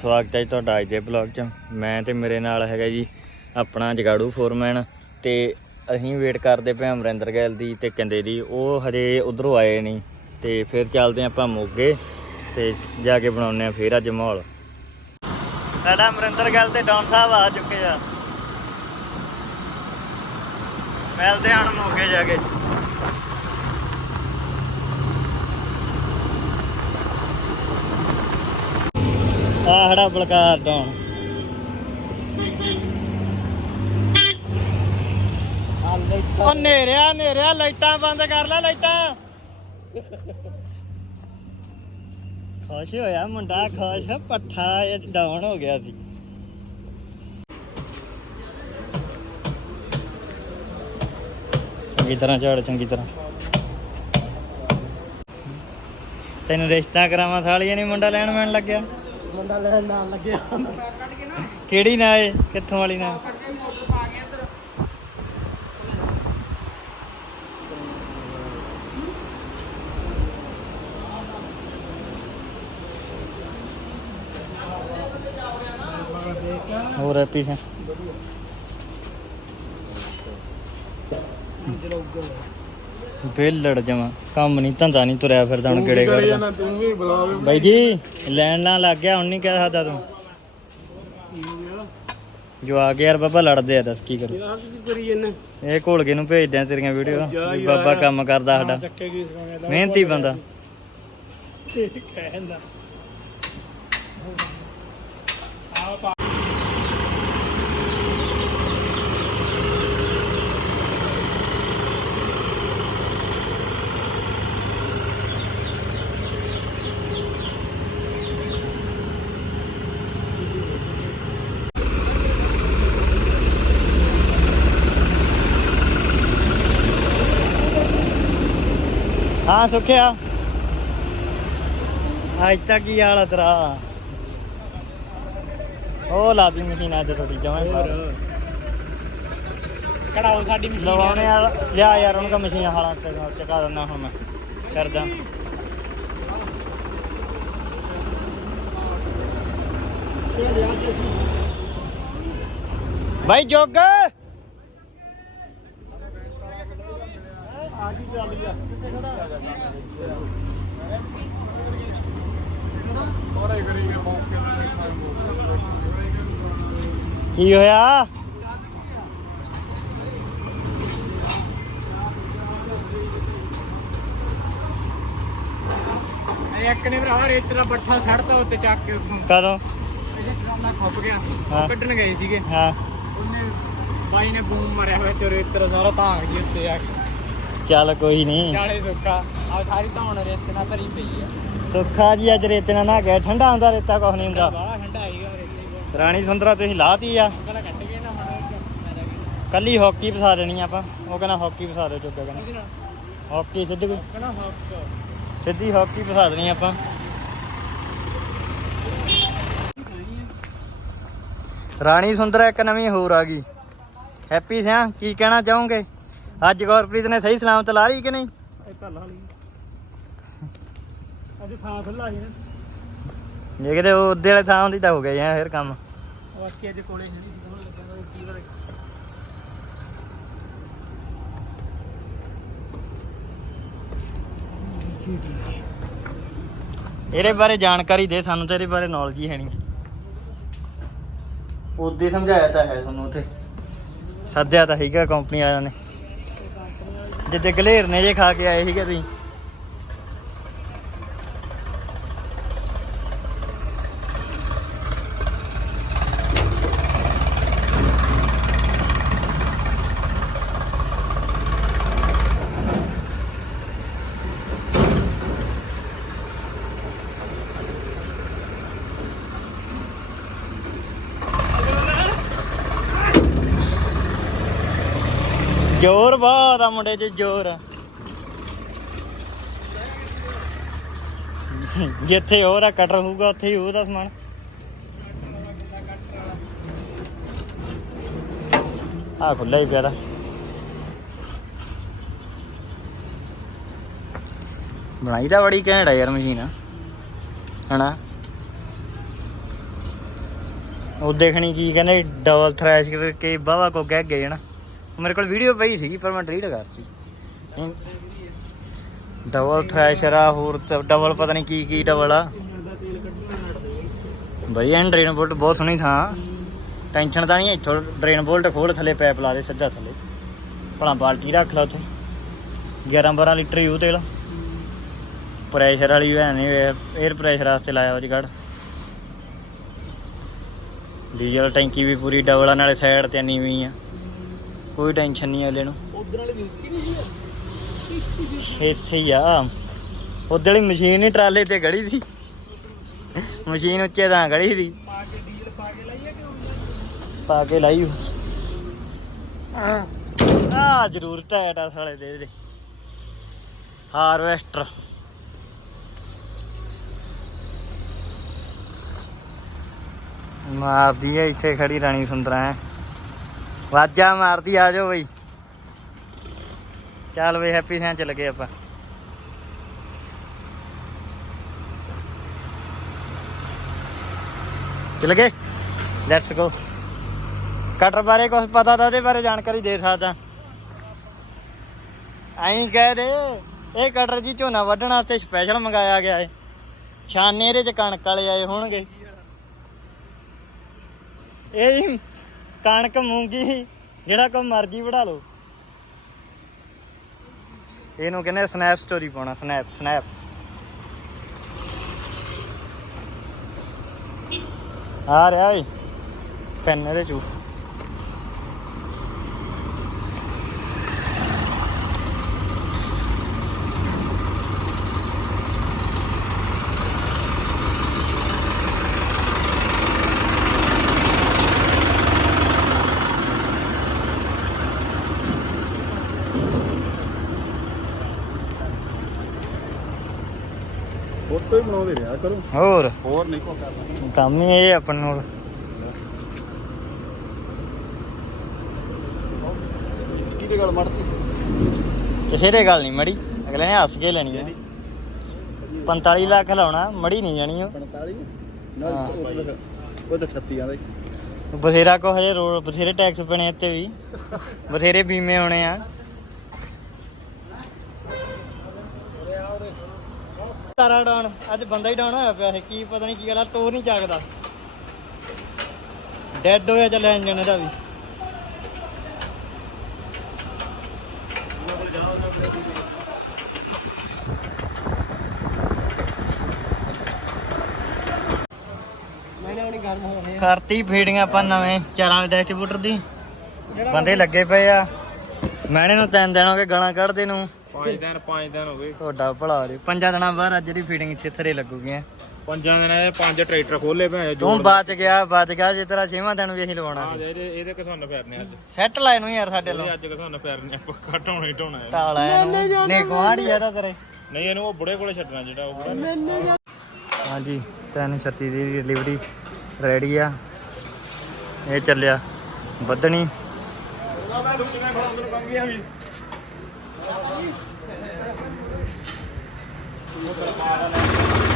ਸਵਾਗਤ ਹੈ ਜੀ ਤੁਹਾਡਾ ਅੱਜ ਦੇ ਬਲੌਗ 'ਚ। ਮੈਂ ਤੇ ਮੇਰੇ ਨਾਲ ਹੈਗਾ ਜੀ ਆਪਣਾ ਜਗਾੜੂ ਫੋਰਮੈਨ ਤੇ ਅਸੀਂ ਵੇਟ ਕਰਦੇ ਪਏ ਅਮਰਿੰਦਰ ਗੈਲ ਦੀ ਤੇ ਕੰਦੇ ਦੀ। ਉਹ ਹਜੇ ਉਧਰੋਂ ਆਏ ਨਹੀਂ ਤੇ ਫਿਰ ਚੱਲਦੇ ਹਾਂ ਆਪਾਂ ਮੋਗੇ ਤੇ ਜਾ ਕੇ ਬਣਾਉਂਦੇ ਆ ਫੇਰ ਅੱਜ ਮਾਹੌਲ। ਸਾਡਾ ਅਮਰਿੰਦਰ ਗੈਲ ਤੇ ਡੌਨ ਸਾਹਿਬ ਆ ਚੁੱਕੇ ਆ। ਮਿਲਦੇ ਹਾਂ ਮੋਗੇ ਜਾ ਕੇ। ਆ ਹੜਾ ਬਲਕਾਰ ਡੌਨ ਉਹ ਨੇਰਿਆ ਨੇਰਿਆ, ਲਾਈਟਾਂ ਬੰਦ ਕਰ ਲੈ, ਲਾਈਟਾਂ। ਖੁਸ਼ ਹੋਇਆ ਮੁੰਡਾ, ਖੁਸ਼। ਪੱਠਾ ਇਹ ਡਾਊਨ ਹੋ ਗਿਆ ਸੀ। ਚੰਗੀ ਤਰ੍ਹਾਂ ਝਾੜ, ਚੰਗੀ ਤਰ੍ਹਾਂ। ਤੈਨੂੰ ਰਿਸ਼ਤਾ ਕਰਾਵਾਂ ਸਾਲੀਆਂ ਨਹੀਂ ਮੁੰਡਾ ਲੈਣ ਮੈਣ ਲੱਗਿਆ। ਮੁੰਡਾ ਲੈਣ ਨਾਲ ਲੱਗਿਆ। ਕਿਹੜੀ ਨਾ ਏ ਕਿੱਥੋਂ ਵਾਲੀ ਨਾ? ਹੋਰ ਹੈਪੀ ਹੈ ਬੇਲੜ ਜਮਾ ਕੰਮ ਨਹੀਂ ਧੰਦਾ ਨਹੀਂ ਤੁਰਿਆ ਫਿਰਦਾ ਹੁਣ ਕਿਹੜੇ ਕਰਦਾ ਤੂੰ ਵੀ ਬੁਲਾਵੇ ਬਾਈ ਜੀ, ਲੈਣ ਨਾ ਲੱਗ ਗਿਆ, ਹੁਣ ਨਹੀਂ ਕਹਿ ਸਕਦਾ ਤੂੰ। ਜੋ ਆ ਗਿਆ ਯਾਰ ਬਾਬਾ ਲੜਦੇ ਆ, ਦੱਸ ਕੀ ਕਰ। ਯਾਰ ਕੀ ਕਰੀ ਇਹ ਘੋਲਕੇ ਨੂੰ ਭੇਜਦੇ ਆ ਤੇਰੀਆਂ ਵੀਡੀਓ। ਵੀ ਬਾਬਾ ਕੰਮ ਕਰਦਾ ਸਾਡਾ। ਮਿਹਨਤੀ ਬੰਦਾ। ਕਹਿੰਦਾ ਹਾਂ ਸੁਖਿਆ ਅੱਜ ਤੱਕ ਕੀ ਹਾਲ ਆ ਤੇਰਾ ਉਹ ਲਾਦੀ ਮਸ਼ੀਨ ਅੱਜ ਥੋੜੀ ਜਮਾਂ ਹੀ ਬਾਹਰ। ਕਢਾਓ ਸਾਡੀ ਮਸ਼ੀਨ ਲਵਾਉਣੇ ਆ ਲਿਆ ਯਾਰ ਉਹਨਾਂ ਦਾ ਮਸ਼ੀਨ ਹਾਲਾਂ ਤੇ ਚਕਾ ਦਿੰਦਾ ਹੁਣ ਮੈਂ ਕਰਦਾ ਭਾਈ ਜੋਗ ਆ। ਚਾਲੀ ਆ ਕੇ ਹੋਇਆ? ਇੱਕ ਨੇ ਭਰਾ ਰੇਤ ਦਾ ਬੱਠਾ ਛੱਡਤਾ ਉੱਤੇ ਚੱਕ ਕੇ ਉੱਥੋਂ। ਕਦੋਂ? ਇਹ ਟਰਾਲਾ ਖੁੱਪ ਗਿਆ। ਕੱਢਣ ਗਏ ਸੀਗੇ। ਹਾਂ। ਉਹਨੇ ਬਾਈ ਨੇ ਬੂਮ ਮਾਰਿਆ ਹੋਇਆ ਤੇ ਰੇਤ ਦਾ ਸਾਰਾ ਤਾਂ ਆ ਗਈ ਉੱਤੇ ਆ ਕੇ। ਚੱਲ ਕੋਈ ਨਹੀਂ ਚਾਲੇ ਸੁੱਕਾ। ਆ ਸਾਰੀ ਧੌਣ ਰੇਤ ਨਾਲ ਭਰੀ ਪਈ ਆ। ਸੁੱਖਾ ਜੀ ਅੱਜ ਰੇਤੇ ਨਾਲ ਨਾ ਗਿਆ। ਠੰਡਾ ਹੁੰਦਾ ਰੇਤਾ ਕੁਛ ਨਹੀਂ ਹੁੰਦਾ। ਬਾਹ ਹੰਡਾ ਆਈਗਾ ਰੇਤੇ ਬਹੁਤ। ਰਾਣੀ ਸੁੰਦਰਾ ਤੁਸੀਂ ਲਾਤੀ ਆ। ਕੱਟ ਗਏ ਨਾ ਹੁਣ ਕੱਲੀ ਹਾਕੀ ਫਸਾ ਦੇਣੀ ਆਪਾਂ। ਉਹ ਕਹਿੰਦਾ ਹਾਕੀ ਫਸਾ ਦੇ ਚੁੱਕਾ ਕਹਿੰਦਾ। ਹਾਕੀ ਸਿੱਧੀ ਕੋਈ? ਕਹਿੰਦਾ ਹੱਕ ਸਿੱਧੀ ਹਾਕੀ ਫਸਾ ਦੇਣੀ ਆਪਾਂ। ਰਾਣੀ ਸੁੰਦਰਾ ਇੱਕ ਨਵੀਂ ਹੋਰ ਆ ਗਈ। ਹੈਪੀ ਸਿਆ ਕੀ ਕਹਿਣਾ ਚਾਹੋਗੇ? ਅੱਜ ਗੁਰਪ੍ਰੀਤ ਨੇ ਸਹੀ ਸਲਾਮਤ ਲਾ ਲਈ ਕਿ ਨਹੀਂ? ਇਹ ਤਾਂ ਲਾ ਲਈ। ਅੱਜ ਥਾਂ ਖੁੱਲਾ ਸੀ ਨਾ। ਜੇ ਕਿਤੇ ਉਹਦੇ ਵਾਲੇ ਥਾਂ ਹੁੰਦੀ ਤਾਂ ਹੋ ਗਿਆ ਯਾਰ ਫਿਰ ਕੰਮ। ਬਾਕੀ ਅੱਜ ਕੋਲੇ ਜਿਹੜੀ ਸੀ ਕੋਲ ਲੱਗਿਆ ਉਹ ਕੀ ਵਾਰ ਇਹਦੇ ਬਾਰੇ ਜਾਣਕਾਰੀ ਦੇ ਸਾਨੂੰ ਤੇ ਇਹਦੇ ਬਾਰੇ ਨੌਲੇਜ ਹੀ ਹੈ ਨਹੀਂ। ਉਹਦੇ ਸਮਝਾਇਆ ਤਾਂ ਹੈ ਤੁਹਾਨੂੰ ਉੱਥੇ। ਸੱਦਿਆ ਤਾਂ ਹੈਗਾ ਕੰਪਨੀ ਵਾਲਿਆਂ ਨੇ। ਜਿੱਦੇ ਗਲੇਰ ਨੇ ਜੇ ਖਾ ਕੇ ਆਏ ਸੀਗੇ ਤੁਸੀਂ। ਜ਼ੋਰ ਬਹੁਤ ਆ ਮੁੰਡੇ 'ਚ ਜ਼ੋਰ ਆ। ਜਿੱਥੇ ਹੋਰ ਆ, ਕਟਰ ਹੋਊਗਾ, ਉੱਥੇ ਹੀ ਉਹਦਾ ਸਮਾਨ। ਆ ਖੁੱਲਾ ਹੀ ਪਿਆ ਦਾ ਬਣਾਈ ਤਾਂ ਬੜੀ ਘੈਂਟ ਆ ਯਾਰ ਮਸ਼ੀਨ। ਹਨਾ? ਉਹ ਦੇਖਣੀ ਕੀ ਕਹਿੰਦੇ ਡਬਲ ਥ੍ਰੈਸ਼ ਕਰਕੇ ਬਾਵਾ ਕੋ ਗਹਿ ਗਏ ਨਾ ਮੇਰੇ ਕੋਲ ਵੀਡੀਓ ਪਈ ਸੀਗੀ, ਪਰ ਮੈਂ ਡਿਲੀਟ ਕਰਤੀ। ਡਬਲ ਥ੍ਰੈਸ਼ਰ ਆ, ਹੋਰ ਡਬਲ ਪਤਾ ਨਹੀਂ ਕੀ ਕੀ ਡਬਲ ਆ। ਵਧੀਆ ਡਰੇਨ ਬੋਲਟ ਬਹੁਤ ਸੋਹਣੀ ਥਾਂ ਟੈਨਸ਼ਨ ਤਾਂ ਨਹੀਂ ਇੱਥੋਂ ਡਰੇਨ ਬੋਲਟ ਖੋਲ, ਥੱਲੇ ਪੈਪ ਲਾ ਦੇ ਸਿੱਧਾ ਥੱਲੇ। ਭਲਾ ਬਾਲਟੀ ਰੱਖ ਲਾ ਉੱਥੇ। 11 12 ਲੀਟਰ ਯੂ ਤੇਲ। ਪ੍ਰੈਸ਼ਰ ਵਾਲੀ ਹੈ ਨਹੀਂ 에ਅਰ ਪ੍ਰੈਸ਼ਰ ਵਾਸਤੇ ਲਾਇਆ ਉਹ ਜਗੜ ਡੀਜ਼ਲ ਟੈਂਕੀ ਵੀ ਪੂਰੀ ਡਬਲ ਆ, ਨਾਲੇ ਸਾਈਡ ਤੇ ਨੀਵੀਂ ਆ। ਕੋਈ ਟੈਨਸ਼ਨ ਨਹੀਂ ਅਲੇ ਨੂੰ। ਉਧਰ ਵਾਲੀ ਮਿਲਤੀ ਨਹੀਂ ਸੀ ਇੱਥੇ ਹੀ ਆ। ਉਹਦੇ ਵਾਲੀ ਮਸ਼ੀਨ ਹੀ ਟਰਾਲੇ ਤੇ ਖੜੀ ਸੀ। ਮਸ਼ੀਨ ਉੱਚੇ ਤਾਂ ਖੜੀ ਸੀ। ਪਾ ਕੇ ਡੀਜ਼ਲ ਪਾ ਕੇ ਲਾਈਏ ਕਿ ਹੁਣ ਪਾ ਕੇ ਲਾਈ ਆ। ਜ਼ਰੂਰ ਟਾਇਟ ਆ ਸਾਲੇ ਦੇ ਦੇ ਹਾਰਵੈਸਟਰ। ਮਾਰਦੀ ਐ ਇੱਥੇ ਖੜੀ ਰਾਣੀ ਸੁੰਦਰਾ ਹੈ ਵਾਜਾ ਮਾਰਦੀ ਆ ਜਾਓ ਬਈ। ਚੱਲ ਬਈ ਹੈਪੀ ਸੈਂ ਚੱਲ ਗਏ ਆਪਾਂ। ਚੱਲ ਗਏ ਲੈਟਸ ਗੋ ਕਟਰ ਬਾਰੇ ਕੁਝ ਪਤਾ ਤਾਂ ਉਹਦੇ ਬਾਰੇ ਜਾਣਕਾਰੀ ਦੇ ਸਕਦਾ। ਐਂ ਕਹਿ ਦੇ ਇਹ ਕਟਰ ਜੀ ਝੋਨਾ ਵੱਢਣ ਵਾਸਤੇ ਸਪੈਸ਼ਲ ਮੰਗਾਇਆ ਗਿਆ ਏ। ਛਾਨੇ ਇਹਦੇ ਚ ਕਣਕ ਵਾਲੇ ਆਏ ਹੋਣਗੇ। ਇਹ ਕਣਕ ਮੂੰਗੀ, ਜਿਹੜਾ ਕੋ ਮਰਜ਼ੀ ਵੜਾ ਲਓ। ਇਹਨੂੰ ਕਹਿੰਦੇ ਸਨੈਪ ਸਟੋਰੀ ਪਾਉਣਾ ਸਨੈਪ ਸਨੈਪ ਆ ਰਿਹਾ ਓਏ, ਪੈਨ ਇਹਦੇ ਚੂ। ਹੀ ਬਣਾਉਂਦੇ ਰਿਹਾ ਕਰੋ। ਹੋਰ? ਹੋਰ ਨਹੀਂ ਕੋ ਕਰਨਾ ਕੰਮ ਹੀ ਇਹ ਆਪਣ ਨੂੰ ਕਿਹਦੀ ਗੱਲ ਮੜਤੀ ਕਿਸੇ ਦੇ ਗੱਲ ਨਹੀਂ ਮੜੀ ਅਗਲੇ ਨੇ ਹੱਸ ਕੇ ਲੈਣੀ ਹੈ 45 ਲੱਖ ਲਾਉਣਾ ਮੜੀ ਨਹੀਂ ਜਾਣੀ ਉਹ। 45 ਨਾ। ਉਹ ਤਾਂ- ਉਹ ਤਾਂ 38 ਆਂਦਾ ਬਥੇਰਾ ਕੋ ਹਜੇ ਰੋਡ ਬਥੇਰੇ ਟੈਕਸ ਬਣੇ ਇੱਥੇ ਵੀ। ਬਥੇਰੇ ਬੀਮੇ ਹੋਣੇ ਆ। ਤਾਰਾ ਡਾਉਣ ਅੱਜ ਬੰਦਾ ਹੀ ਡਾਉਣ ਹੋਇਆ ਪਿਆ ਇਹ, ਕੀ ਪਤਾ ਨਹੀਂ ਕੀ ਗੱਲ ਆ, ਟੋਰ ਨਹੀਂ ਜਾਗਦਾ। ਡੈਡ ਹੋਇਆ ਚੱਲਿਆ ਇੰਜਣ ਇਹਦਾ ਵੀ। ਕਰਤੀ ਫੀਡਿੰਗ ਆਪਾਂ ਨਵੇਂ ਚਾਰਾਂ ਵਾਲੇ ਡੈਸ਼ਬੋਰਡ ਦੀ। ਬੰਦੇ ਲੱਗੇ ਪਏ ਆ। ਮੈਨੇ ਨੂੰ ਤਿੰਨ ਦਿਨ ਹੋ ਗਏ ਗਾਲਾਂ ਕੱਢਦੇ ਨੂੰ। 5 ਦਿਨ 5 ਦਿਨ ਹੋ ਗਏ। ਤੁਹਾਡਾ ਭਲਾ ਰੇ। ਪੰਜਾਂ ਦਿਨਾਂ ਬਾਅਦ ਅੱਜ ਦੀ ਫੀਡਿੰਗ ਛਿੱਥਰੇ ਲੱਗੂਗੀਆਂ। ਪੰਜਾਂ ਦਿਨਾਂ ਦੇ ਪੰਜ ਟਰੈਕਟਰ ਖੋਲੇ ਭੈਣ ਤੂੰ ਬਚ ਗਿਆ ਬਚ ਗਿਆ ਜੇ ਤੇਰਾ ਛੇਵਾਂ ਦਿਨ ਵੀ ਅਸੀਂ ਲਵਾਉਣਾ ਆ ਇਹਦੇ ਇਹਦੇ ਕਿਸਾਨ ਫੇਰਨੇ ਅੱਜ? ਸੈੱਟ ਲਾਏ ਨੂੰ ਯਾਰ ਸਾਡੇ ਲੋ ਅੱਜ ਕਿਸਾਨ ਫੇਰਨੇ ਪੱਕਾ ਢਾਉਣਾ ਹੀ ਢਾਉਣਾ ਹੈ। ਟਾਲਾ ਇਹਨੂੰ। ਨੇ ਗੁਆਂਢੀ ਆ ਤਾਂ ਤੇਰੇ। ਨਹੀਂ ਇਹਨੂੰ ਉਹ ਬੁੜੇ ਕੋਲੇ ਛੱਡਣਾ ਜਿਹੜਾ ਉਹ ਬੁੜਾ ਹਾਂਜੀ 336 ਦੀ ਡਿਲੀਵਰੀ ਰੈਡੀ ਆ। ਇਹ ਚੱਲਿਆ। ਵਧਣੀ। ਮੈਂ ਦੂਜੀਆਂ